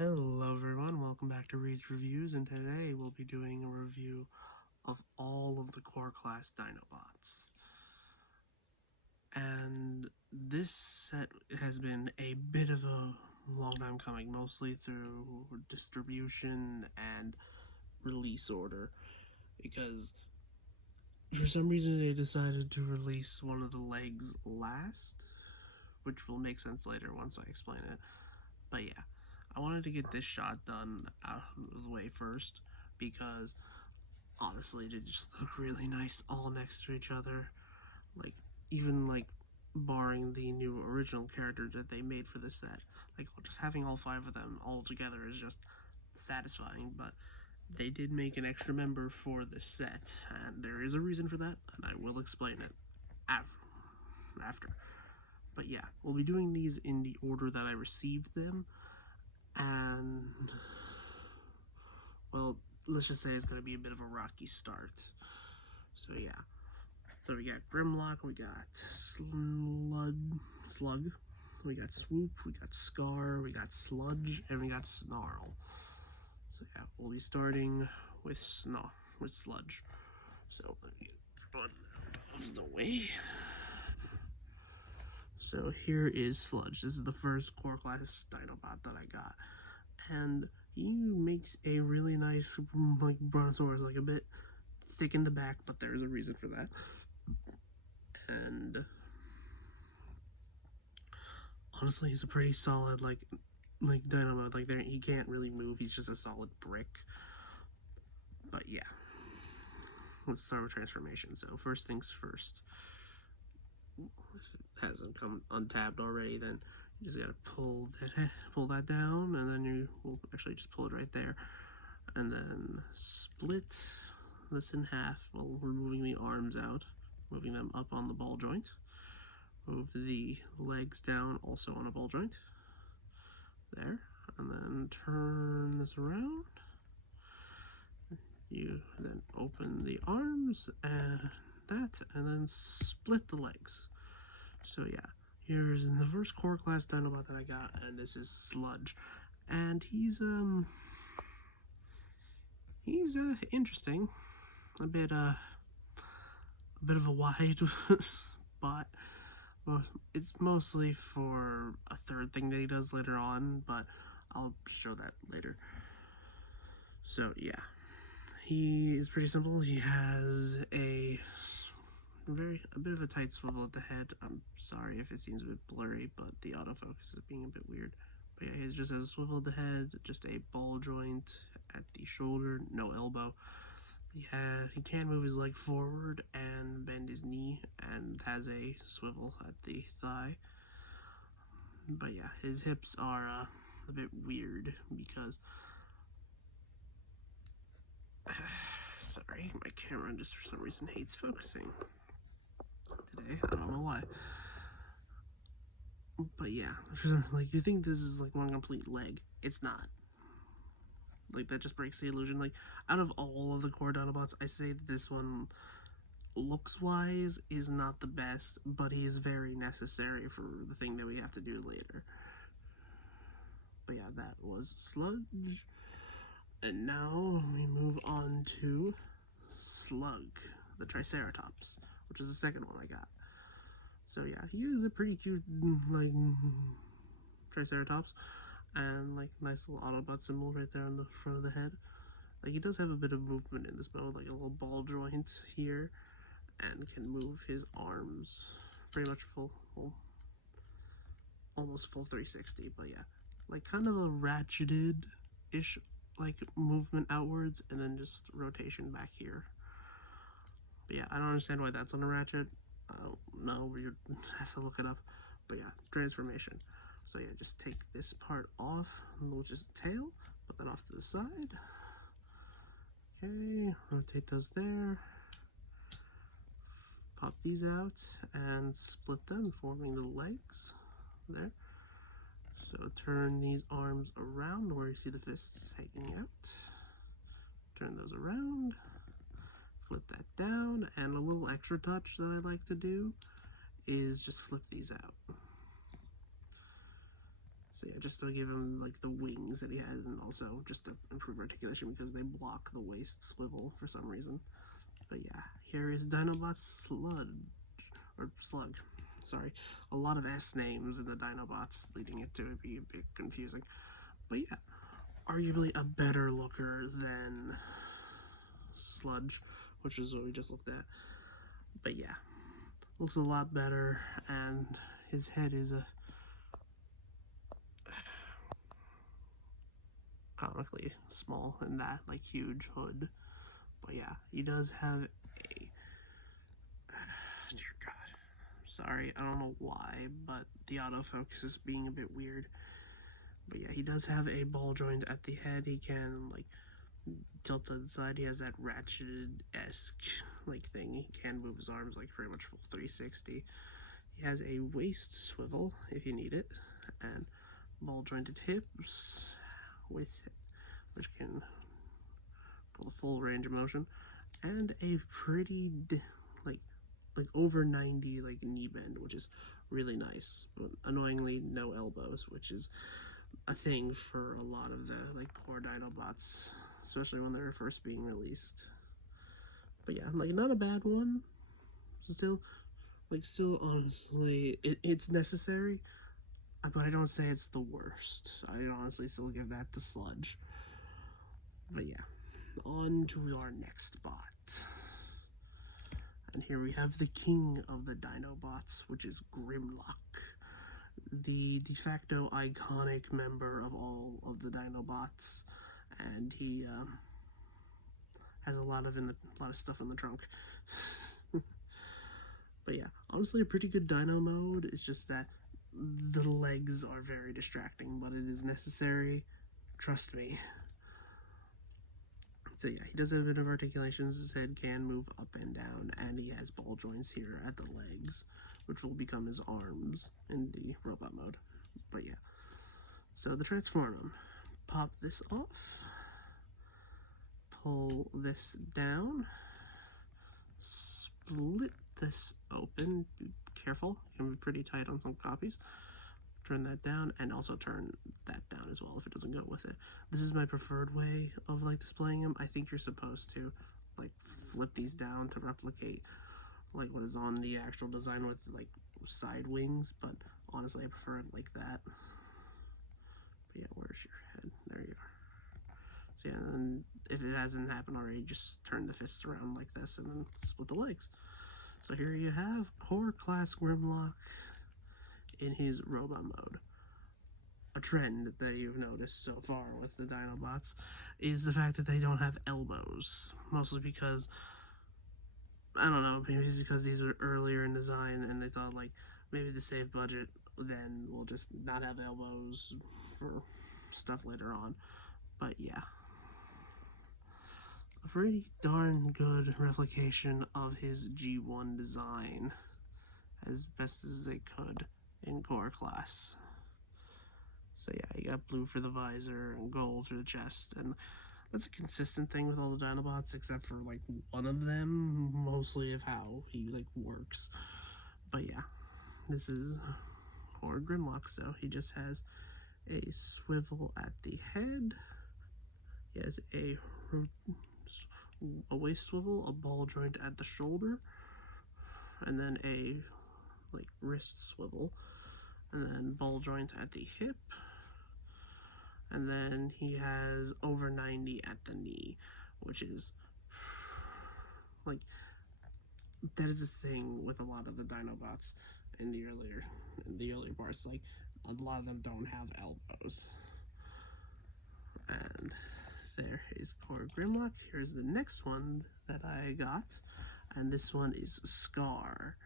Hello everyone, welcome back to Reed's Reviews, and today we'll be doing a review of all of the core class Dinobots. And this set has been a bit of a long time coming, mostly through distribution and release order, because for some reason they decided to release one of the legs last, which will make sense later once I explain it. But yeah, I wanted to get this shot done out of the way first because honestly they just look really nice all next to each other. Like, even like barring the new original characters that they made for this set, like just having all 5 of them all together is just satisfying. But they did make an extra member for this set, and there is a reason for that, and I will explain it after. But yeah, we'll be doing these in the order that I received them, and well, let's just say it's going to be a bit of a rocky start. So yeah, so we got Grimlock, we got Slug, we got Swoop, we got Scarr, we got Sludge, and we got Snarl. So yeah, we'll be starting with Sludge. So let me get one out of the way. So here is Sludge. This is the first core class Dinobot that I got, and he makes a really nice like brontosaurus, like a bit thick in the back, but there's a reason for that. And honestly, he's a pretty solid like Dinobot. Like, there, he can't really move. He's just a solid brick. But yeah, let's start with transformation. So first things first. This hasn't come untabbed already. Then you just gotta pull that down, and then you will actually just pull it right there, and then split this in half while removing the arms out, moving them up on the ball joint. Move the legs down also on a ball joint. There. And then turn this around. You then open the arms and that, and then split the legs. So yeah, here's the first core class Dinobot that I got, and this is Sludge. And he's interesting. A bit of a wide spot. Well, it's mostly for a third thing that he does later on, but I'll show that later. So yeah, he is pretty simple. He has a bit of a tight swivel at the head. I'm sorry if it seems a bit blurry, but the autofocus is being a bit weird. But yeah, he just has a swivel at the head, just a ball joint at the shoulder, no elbow. He can move his leg forward and bend his knee, and has a swivel at the thigh. But yeah, his hips are a bit weird because sorry, my camera just for some reason hates focusing today. I don't know why. But yeah, like, you think this is like one complete leg. It's not. Like, that just breaks the illusion. Like, out of all of the core Dinobots, I say that this one, looks-wise, is not the best, but he is very necessary for the thing that we have to do later. But yeah, that was Sludge. And now we move on to Slug, the Triceratops, which is the second one I got. So yeah, he is a pretty cute, like, Triceratops, and like nice little Autobot symbol right there on the front of the head. Like, he does have a bit of movement in this mode, like a little ball joint here, and can move his arms pretty much almost full 360. But yeah, like kind of a ratcheted-ish like movement outwards, and then just rotation back here. But yeah, I don't understand why that's on a ratchet. I don't know, you'd have to look it up. But yeah, transformation. So yeah, just take this part off, which is the tail, put that off to the side. Okay, rotate those there. Pop these out and split them, forming the legs there. So turn these arms around where you see the fists hanging out. Turn those around. Flip that down, and a little extra touch that I like to do is just flip these out. So yeah, just to give them like the wing wings that he has, and also just to improve articulation because they block the waist swivel for some reason. But yeah, here is Dinobots Slug. Sorry, a lot of S names in the Dinobots, leading it to be a bit confusing. But yeah, arguably a better looker than Sludge, which is what we just looked at. But yeah, looks a lot better, and his head is a comically small in that like huge hood. But yeah, he does have a dear God. Sorry, I don't know why, but the autofocus is being a bit weird. But yeah, he does have a ball joint at the head. He can like tilt to the side. He has that ratcheted-esque like thing. He can move his arms like pretty much full 360. He has a waist swivel if you need it, and ball jointed hips with which can go the full range of motion, and a pretty like over 90 like knee bend, which is really nice. But annoyingly, no elbows, which is a thing for a lot of the like core Dinobots, especially when they're first being released. But yeah, like not a bad one. Still honestly, it's necessary, but I don't say it's the worst. I honestly still give that to Sludge. But yeah, on to our next bot. And here we have the king of the Dinobots, which is Grimlock, the de facto iconic member of all of the Dinobots, and he has a lot of stuff in the trunk. But yeah, honestly, a pretty good Dino mode. It's just that the legs are very distracting, but it is necessary. Trust me. So yeah, he does have a bit of articulations. His head can move up and down, and he has ball joints here at the legs, which will become his arms in the robot mode. But yeah, so the transform him. Pop this off. Pull this down. Split this open. Be careful, it can be pretty tight on some copies. Turn that down, and also turn that down as well if it doesn't go with it. This is my preferred way of like displaying them. I think you're supposed to like flip these down to replicate like what is on the actual design with like side wings, but honestly I prefer it like that. But yeah, where's your head? There you are. So yeah, and if it hasn't happened already, just turn the fists around like this and then split the legs. So here you have core class Grimlock in his robot mode. A trend that you've noticed so far with the Dinobots is the fact that they don't have elbows, mostly because, I don't know, maybe it's because these are earlier in design and they thought like maybe to save budget then we'll just not have elbows for stuff later on. But yeah, a pretty darn good replication of his G1 design as best as they could in core class. So yeah, you got blue for the visor and gold for the chest, and that's a consistent thing with all the Dinobots except for like one of them, mostly of how he like works. But yeah, this is core Grimlock, so he just has a swivel at the head. He has a waist swivel, a ball joint at the shoulder, and then a like wrist swivel, and then ball joint at the hip, and then he has over 90 at the knee, which is like that is a thing with a lot of the Dinobots in the earlier parts. Like a lot of them don't have elbows. And there is core Grimlock. Here's the next one that I got, and this one is Scarr,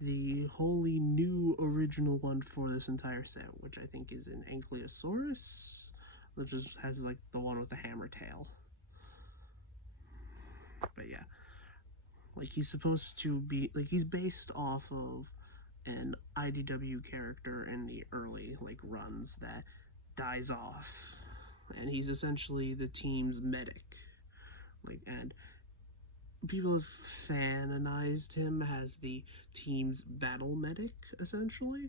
the wholly new original one for this entire set, which I think is an Ankylosaurus, which has like the one with the hammer tail. But yeah, like he's supposed to be like he's based off of an IDW character in the early like runs that dies off, and he's essentially the team's medic. Like, and people have fanonized him as the team's battle medic, essentially.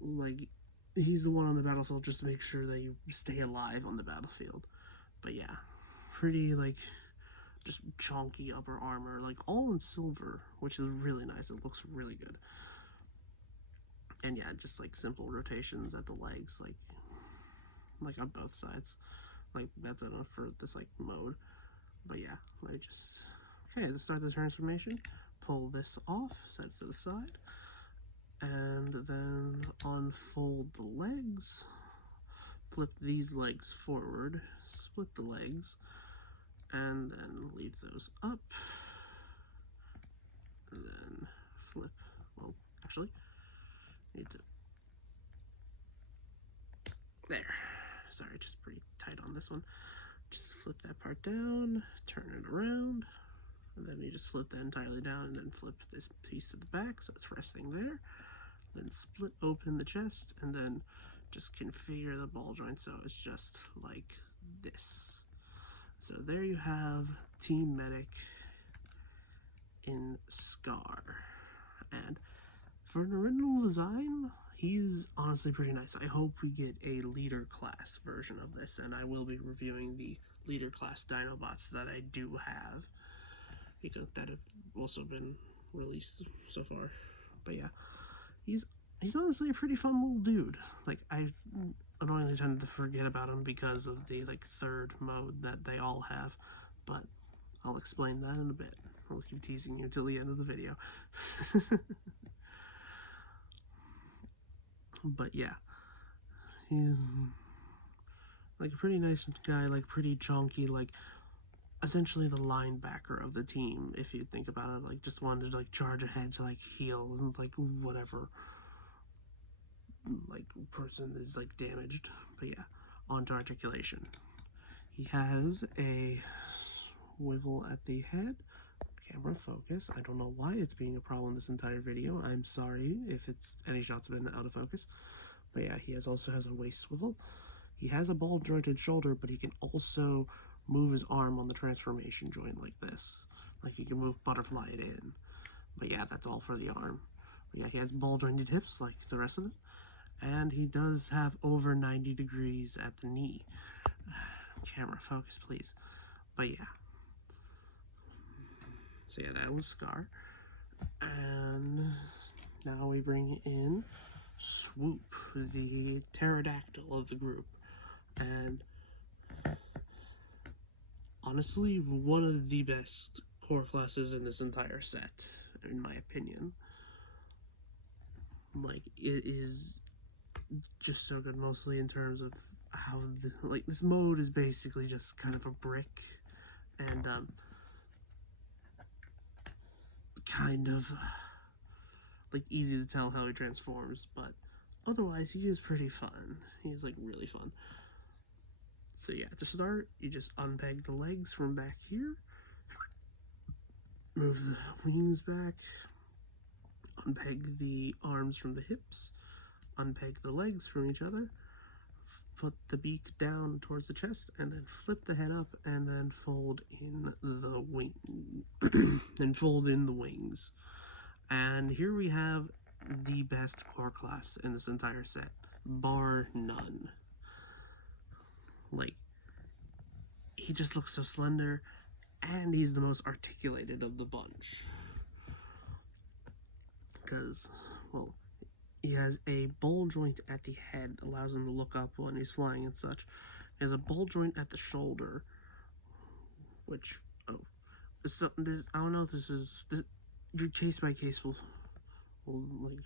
Like, he's the one on the battlefield just to make sure that you stay alive on the battlefield. But yeah, pretty, like, just chunky upper armor, like, all in silver, which is really nice. It looks really good. And yeah, just, like, simple rotations at the legs, like on both sides. Like, that's enough for this, like, mode. But yeah, I just... Okay, let's start the transformation. Pull this off, set it to the side, and then unfold the legs. Flip these legs forward, split the legs, and then leave those up. And then flip, well, actually, need to, there. Sorry, just pretty tight on this one. Just flip that part down, turn it around, and then you just flip that entirely down, and then flip this piece to the back so it's resting there. Then split open the chest, and then just configure the ball joint so it's just like this. So there you have Team Medic in Scarr. And for an original design, he's honestly pretty nice. I hope we get a leader class version of this, and I will be reviewing the leader class Dinobots that I do have, because that have also been released so far. But yeah, he's honestly a pretty fun little dude. Like, I annoyingly tend to forget about him because of the, like, third mode that they all have, but I'll explain that in a bit. I'll keep teasing you till the end of the video. But yeah, he's like a pretty nice guy, like pretty chunky, like essentially the linebacker of the team, if you think about it. Like, just wanted to, like, charge ahead to, like, heal and, like, whatever, like, person is, like, damaged. But yeah, on to articulation. He has a swivel at the head. Camera focus. I don't know why it's being a problem this entire video. I'm sorry if any shots have been out of focus. But yeah, he also has a waist swivel. He has a ball jointed shoulder, but he can also move his arm on the transformation joint like this. Like, he can move butterfly it in. But yeah, that's all for the arm. But yeah, he has ball jointed hips like the rest of it. And he does have over 90 degrees at the knee. Camera focus, please. But yeah. So yeah, that was Scarr. And now we bring in Swoop, the pterodactyl of the group. And honestly, one of the best core classes in this entire set, in my opinion. Like, it is just so good, mostly in terms of how, like, this mode is basically just kind of a brick, and, kind of, like, easy to tell how he transforms, but otherwise, he is pretty fun. He is, like, really fun. So yeah, to start, you just unpeg the legs from back here, move the wings back, unpeg the arms from the hips, unpeg the legs from each other, put the beak down towards the chest, and then flip the head up, and then fold in the wing, and fold in the wings. And here we have the best core class in this entire set, bar none. Like, he just looks so slender, and he's the most articulated of the bunch. Because, well, he has a ball joint at the head that allows him to look up when he's flying and such. He has a ball joint at the shoulder, which, I don't know if this, your case by case like,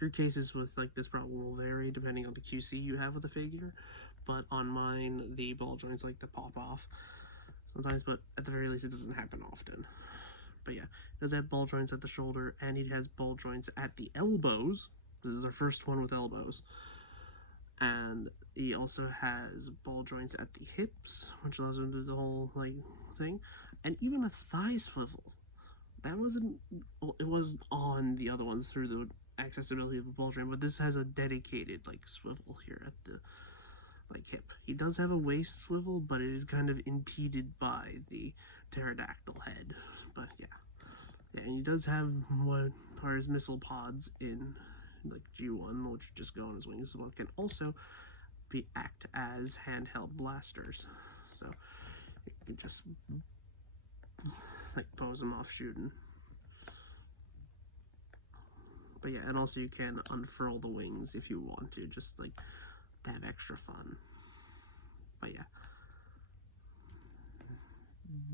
your cases with, like, this problem will vary depending on the QC you have with the figure, but on mine, the ball joints like to pop off sometimes, but at the very least, it doesn't happen often. But yeah, he does have ball joints at the shoulder, and he has ball joints at the elbows. This is our first one with elbows. And he also has ball joints at the hips, which allows him to do the whole, like, thing. And even a thigh swivel. That wasn't, well, it was on the other ones through the accessibility of the ball joint, but this has a dedicated, like, swivel here at the, like, hip. He does have a waist swivel, but it is kind of impeded by the pterodactyl head. But yeah. Yeah, and he does have what are his missile pods in like G1, which just go on his wings, but can also act as handheld blasters. So you can just like pose them off shooting. But yeah, and also you can unfurl the wings if you want to, just like to have extra fun. But yeah,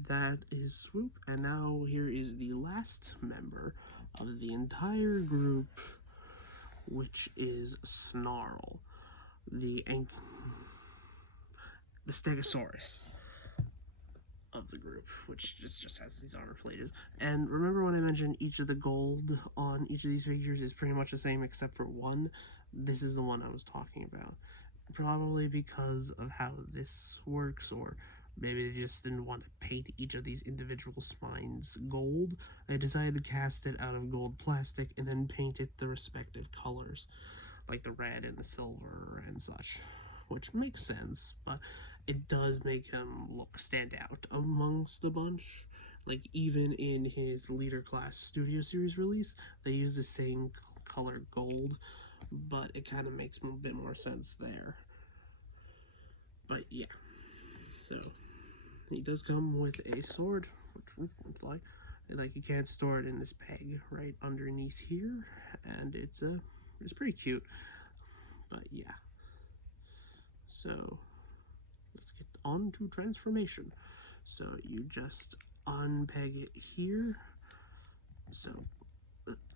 that is Swoop, and now here is the last member of the entire group, which is Snarl, the Stegosaurus of the group, which just has these armor plated. And remember when I mentioned each of the gold on each of these figures is pretty much the same except for one? This is the one I was talking about. Probably because of how this works, or maybe they just didn't want to paint each of these individual spines gold. They decided to cast it out of gold plastic and then paint it the respective colors, like the red and the silver and such, which makes sense, but it does make him stand out amongst the bunch. Like, even in his Leader Class Studio Series release, they use the same color gold, but it kind of makes a bit more sense there. But yeah, so he does come with a sword, which looks like you can't store it in this peg right underneath here, and it's pretty cute. But yeah, so let's get on to transformation. So you just unpeg it here. So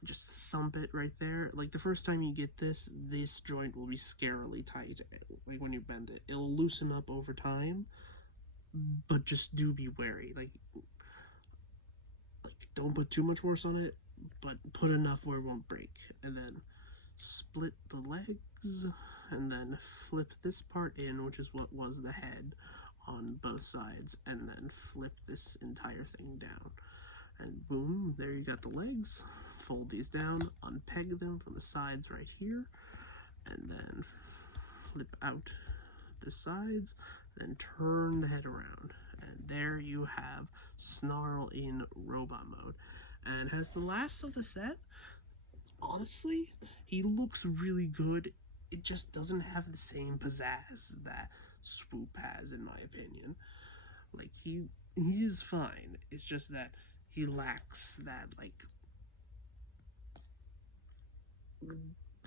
just thump it right there. Like the first time you get this joint will be scarily tight. Like when you bend it, it'll loosen up over time, but just do be wary. Like don't put too much force on it, but put enough where it won't break. And then split the legs, and then flip this part in, which is what was the head, on both sides, and then flip this entire thing down. And boom, there you got the legs. Fold these down, unpeg them from the sides right here, and then flip out the sides, then turn the head around. And there you have Snarl in robot mode. And as the last of the set, honestly, he looks really good. It just doesn't have the same pizzazz that Swoop has, in my opinion. Like, he is fine. It's just that he lacks that, like,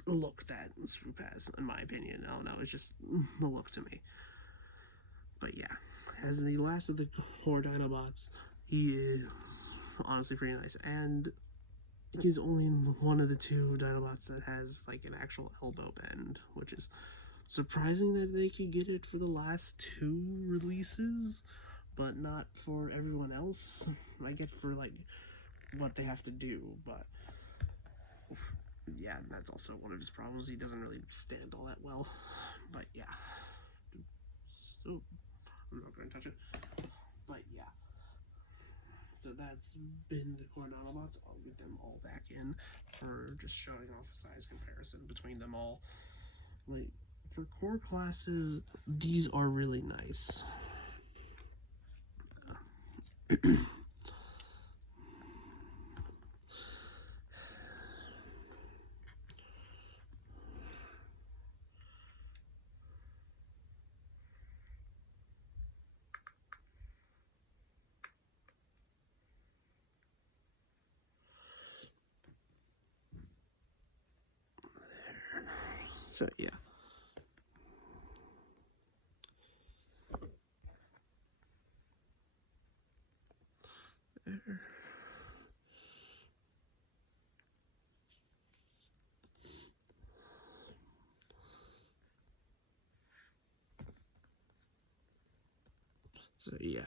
look that Swoop has, in my opinion. I don't know, it's just the look to me. But yeah, as the last of the core Dinobots, he is honestly pretty nice. And he's only one of the two Dinobots that has like an actual elbow bend, which is surprising that they could get it for the last two releases, but not for everyone else. I get for like what they have to do, but yeah, that's also one of his problems. He doesn't really stand all that well. But yeah, so I'm not going to touch it. But yeah, so that's been the core Dinobots. I'll get them all back in for just showing off a size comparison between them all. Like, for core classes, these are really nice. So yeah. There. So yeah. So yeah.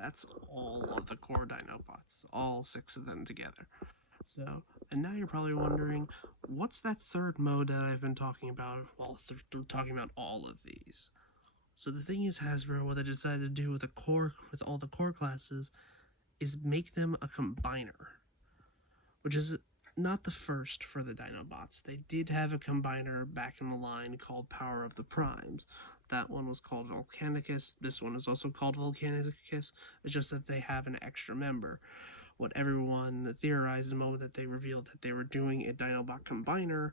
That's all of the core Dinobots, all 6 of them together. So, and now you're probably wondering, what's that third mode that I've been talking about while talking about all of these? So the thing is, Hasbro, what they decided to do with all the core classes, is make them a combiner, which is not the first for the Dinobots. They did have a combiner back in the line called Power of the Primes, That one was called Volcanicus. This one is also called Volcanicus. It's just that they have an extra member. What everyone theorized the moment that they revealed that they were doing a Dinobot combiner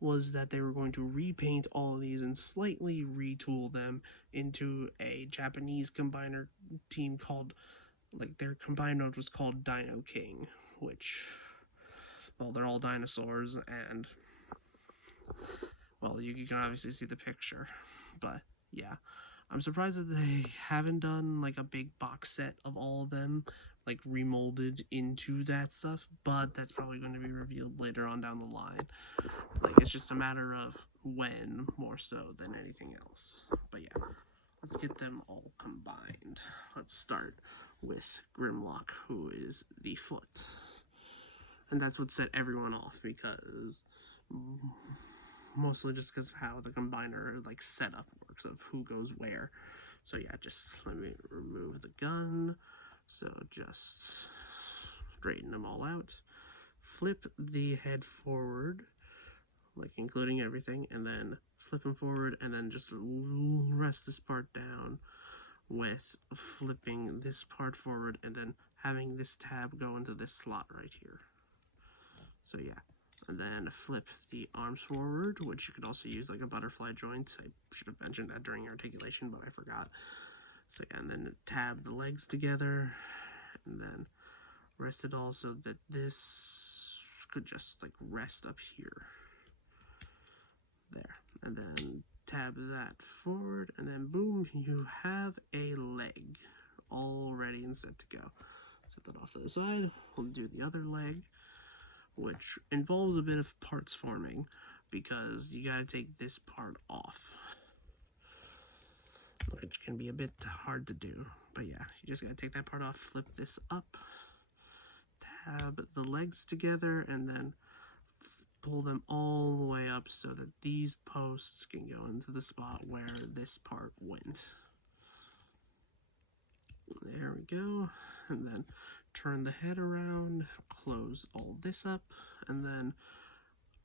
was that they were going to repaint all of these and slightly retool them into a Japanese combiner team called, like, their combined mode was called Dino King, which, well, they're all dinosaurs, and, well, you can obviously see the picture, but, yeah. I'm surprised that they haven't done, like, a big box set of all of them, like, remolded into that stuff, but that's probably going to be revealed later on down the line. Like, it's just a matter of when, more so than anything else. But yeah, let's get them all combined. Let's start with Grimlock, who is the foot. And that's what set everyone off, because mostly just because of how the combiner, like, setup works of who goes where. So yeah, just let me remove the gun. So just straighten them all out. Flip the head forward, like including everything, and then flip them forward, and then just rest this part down with flipping this part forward, and then having this tab go into this slot right here. So yeah, and then flip the arms forward, which you could also use like a butterfly joint. I should have mentioned that during articulation, but I forgot. So yeah, and then tab the legs together, and then rest it all so that this could just like rest up here. There, and then tab that forward, and then boom, you have a leg all ready and set to go. Set that off to the side. We'll do the other leg, which involves a bit of parts forming because you gotta take this part off, which can be a bit hard to do, but yeah, you just gotta take that part off, flip this up, tab the legs together, and then pull them all the way up so that these posts can go into the spot where this part went. There we go. And then turn the head around, close all this up, and then,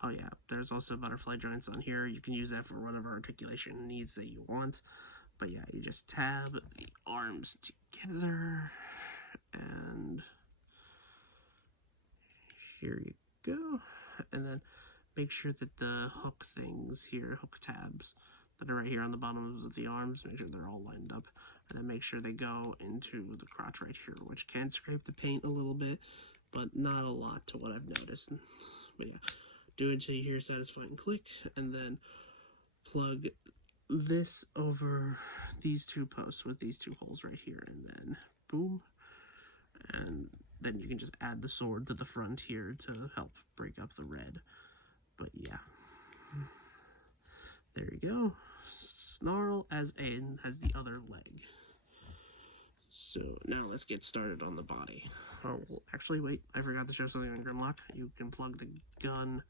oh yeah, there's also butterfly joints on here. You can use that for whatever articulation needs that you want. But yeah, you just tab the arms together, and here you go. And then make sure that the hook things here, hook tabs that are right here on the bottom of the arms, make sure they're all lined up, and then make sure they go into the crotch right here, which can scrape the paint a little bit, but not a lot to what I've noticed. But yeah, do it until you hear a satisfying click, and then plug this over these two posts with these two holes right here, and then boom, and then you can just add the sword to the front here to help break up the red. But yeah, there you go. Snarl as the other leg. So now let's get started on the body. Oh, well, actually, wait, I forgot to show something on Grimlock. You can plug the gun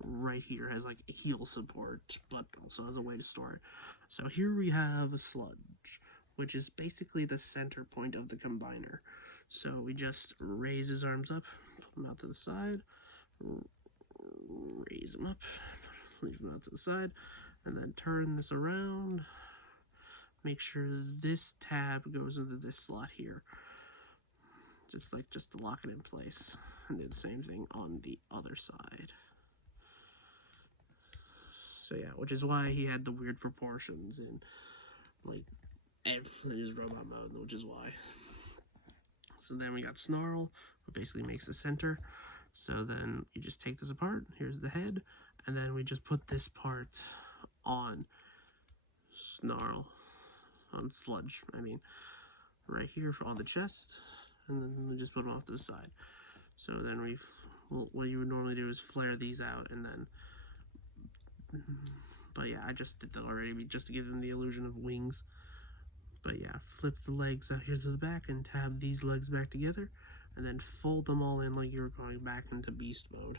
right here, has like a heel support, but also has a way to store it. So here we have a Sludge, which is basically the center point of the combiner. So we just raise his arms up, pull them out to the side, raise them up, leave them out to the side, and then turn this around. Make sure this tab goes into this slot here, just to lock it in place, and do the same thing on the other side. So yeah, which is why he had the weird proportions in like his robot mode, which is why. So then we got Snarl, who basically makes the center. So then you just take this apart. Here's the head, and then we just put this part on Snarl, on Sludge, I mean, right here on the chest, and then we just put them off to the side. So then what you would normally do is flare these out, and then, but yeah, I just did that already, just to give them the illusion of wings. But yeah, flip the legs out here to the back, and tab these legs back together, and then fold them all in like you're going back into beast mode.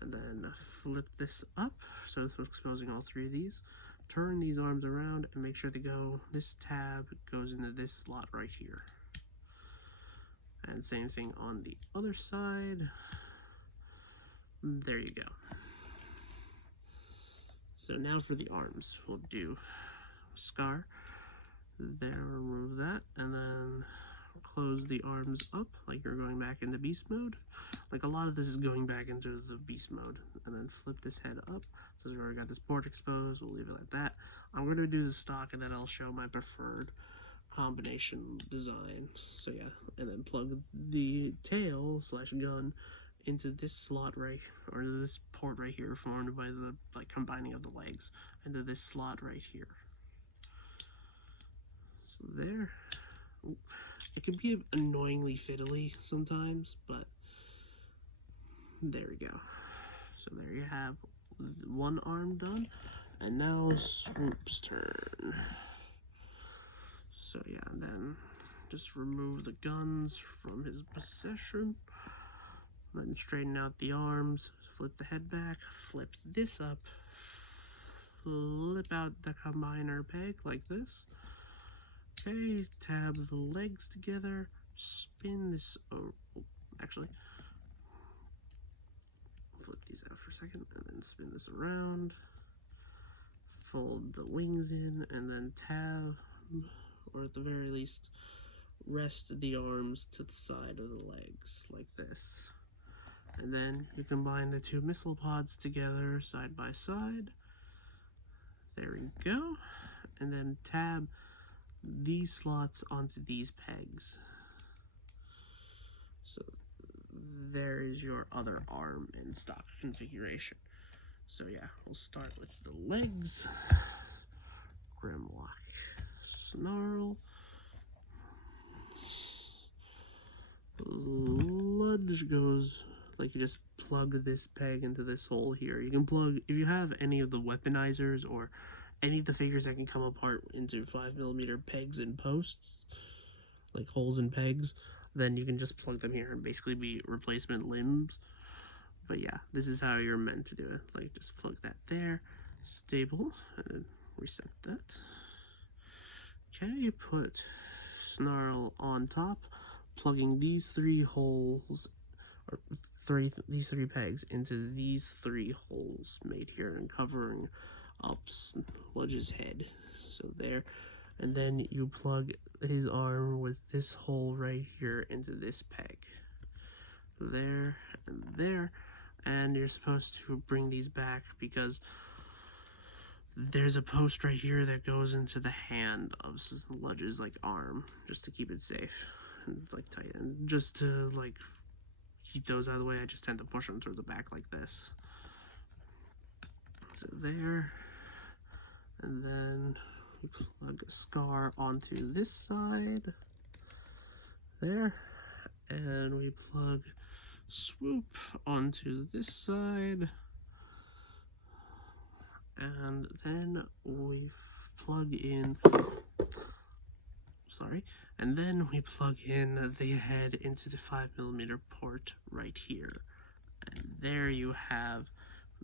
And then flip this up, so it's exposing all three of these. Turn these arms around and make sure this tab goes into this slot right here. And same thing on the other side. There you go. So now for the arms, we'll do scarr. There, remove that, and then close the arms up like you're going back into beast mode. Like a lot of this is going back into the beast mode, and then flip this head up. So we already got this port exposed, we'll leave it like that. I'm going to do the stock, and then I'll show my preferred combination design. So yeah, and then plug the tail / gun into this slot right, or this port right here, formed by the combining of the legs, into this slot right here. So there. It can be annoyingly fiddly sometimes, but there we go. So there you have one arm done, and now Swoop's turn. So yeah, and then just remove the guns from his possession, then straighten out the arms, flip the head back, flip this up, flip out the combiner peg like this. Okay, tab the legs together, spin this over, actually, flip these out for a second, and then spin this around, fold the wings in, and then tab, or at the very least, rest the arms to the side of the legs, like this. And then you combine the two missile pods together side by side. There we go. And then tab these slots onto these pegs. So there is your other arm in stock configuration. So yeah, we'll start with the legs. Grimlock, Snarl, Sludge goes, like, you just plug this peg into this hole here. You can plug, if you have any of the weaponizers or any of the figures that can come apart into 5mm pegs and posts, like holes and pegs, then you can just plug them here and basically be replacement limbs. But yeah, this is how you're meant to do it. Like, just plug that there, stable, and then reset that. Okay, you put Snarl on top, plugging these three holes, or these three pegs into these three holes made here and covering up Sludge's head. So there, and then you plug his arm with this hole right here into this peg. There and there, and you're supposed to bring these back because there's a post right here that goes into the hand of Sludge's arm, just to keep it safe and tight, and just to keep those out of the way. I just tend to push them toward the back like this. So there, and then we plug Scarr onto this side, there, and we plug Swoop onto this side, and then we plug in, and then we plug in the head into the 5mm port right here. And there you have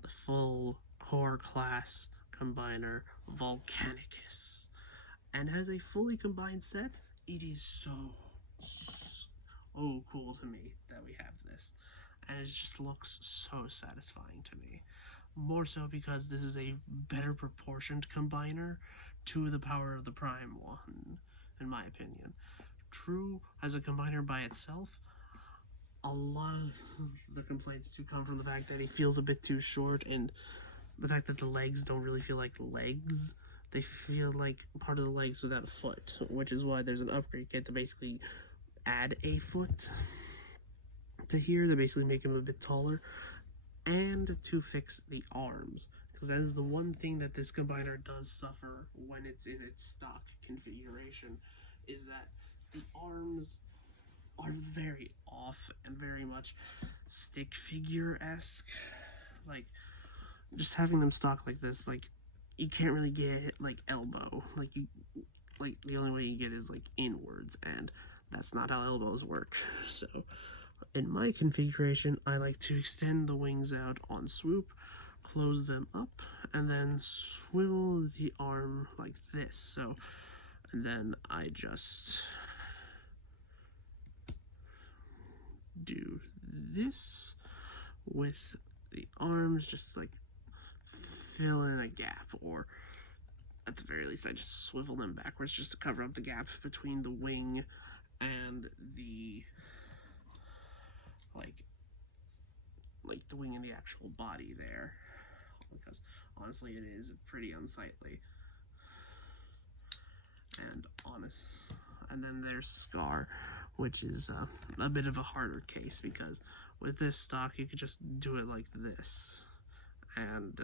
the full core class combiner Volcanicus. And as a fully combined set, it is so cool to me that we have this. And it just looks so satisfying to me. More so because this is a better proportioned combiner to the power of the Prime one, in my opinion. True, as a combiner by itself, a lot of the complaints do come from the fact that it feels a bit too short, and the fact that the legs don't really feel like legs. They feel like part of the legs without a foot, which is why there's an upgrade kit to basically add a foot to here to basically make him a bit taller, and to fix the arms, because that is the one thing that this combiner does suffer when it's in its stock configuration, is that the arms are very off and very much stick figure-esque. Like, just having them stock like this, you can't really get elbow. The only way you get is inwards, and that's not how elbows work. So in my configuration, I like to extend the wings out on Swoop, close them up, and then swivel the arm like this. So, and then I just do this with the arms, just fill in a gap, or at the very least I just swivel them backwards just to cover up the gap between the wing and the like the wing and the actual body there, because honestly it is pretty unsightly. And then there's Scarr, which is a bit of a harder case, because with this stock you could just do it like this and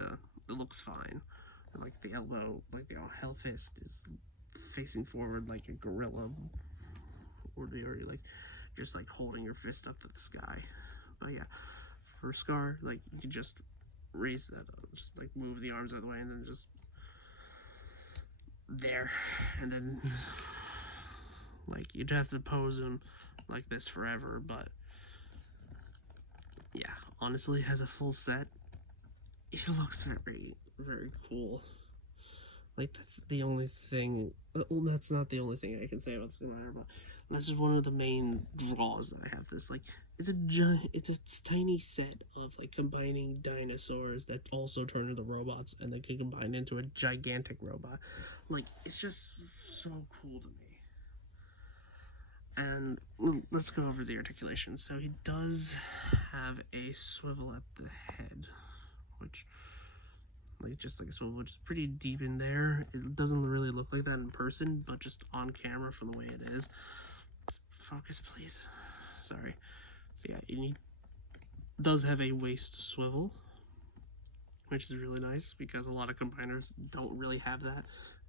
it looks fine. And like the elbow, like the hell fist is facing forward like a gorilla, or like just like holding your fist up to the sky. But yeah, for Scarr, like you can just raise that up, just like move the arms out of the way and then just there, and then like you'd have to pose him like this forever. But yeah, honestly, has a full set. It looks very, very cool. Like that's the only thing. Well, that's not the only thing I can say about this combiner, but that's just one of the main draws that I have. This like it's a tiny set of like combining dinosaurs that also turn into robots, and they can combine into a gigantic robot. Like it's just so cool to me. And let's go over the articulation. So he does have a swivel at the head, which like just like a swivel, which is pretty deep in there. It doesn't really look like that in person, but just on camera from the way it is. Focus, please. Sorry. So yeah, he does have a waist swivel, which is really nice because a lot of combiners don't really have that.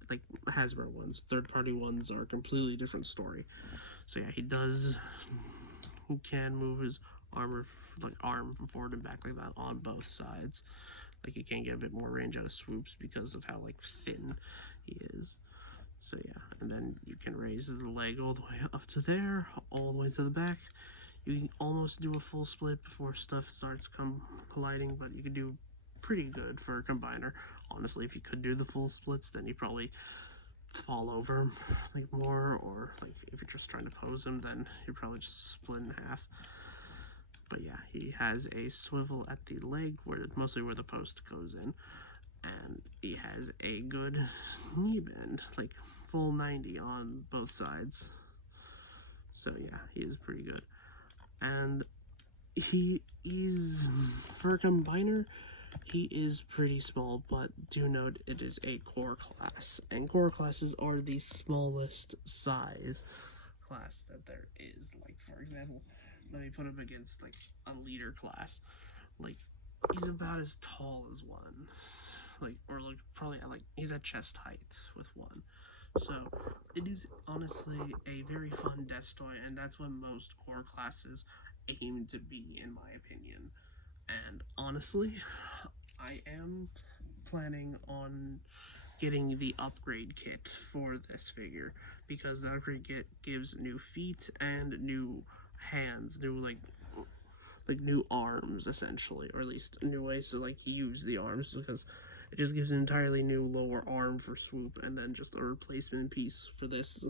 Like Hasbro ones, third-party ones are a completely different story. So yeah, he can move his arm forward and back like that on both sides. Like you can get a bit more range out of Swoops because of how like thin he is. So yeah, and then you can raise the leg all the way up to there, all the way to the back. You can almost do a full split before stuff starts colliding, but you can do pretty good for a combiner. Honestly, if you could do the full splits, then you probably fall over like more, or like if you're just trying to pose him, then you probably just split in half. But yeah, he has a swivel at the leg, mostly where the post goes in, and he has a good knee bend, like full 90 on both sides. So yeah, he is pretty good. And he is, for a combiner, he is pretty small, but do note it is a core class, and core classes are the smallest size class that there is. Like, for example, let me put him against like a leader class. Like he's about as tall as one, like, or like probably like he's at chest height with one. So it is honestly a very fun desk toy, and that's what most core classes aim to be, in my opinion. And honestly, I am planning on getting the upgrade kit for this figure, because the upgrade kit gives new feet and new hands, new like new arms essentially, or at least new ways to like use the arms, because it just gives an entirely new lower arm for Swoop, and then just a replacement piece for this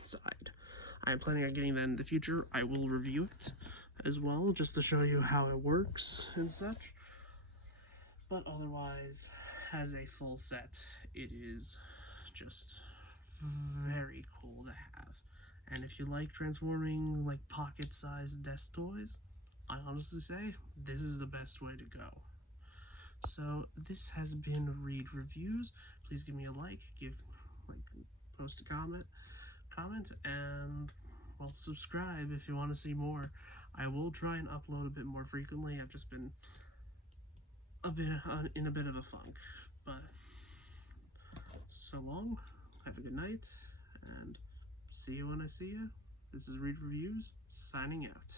side. I'm planning on getting that in the future. I will review it as well, just to show you how it works and such. But otherwise, as a full set, it is just very cool to have. And if you like transforming like pocket-sized desk toys, I honestly say this is the best way to go. So this has been Reed Reviews. Please give me a like, post a comment, and well, subscribe if you want to see more. I will try and upload a bit more frequently. I've just been in a bit of a funk, but so long. Have a good night, and see you when I see you. This is Reed Reviews, signing out.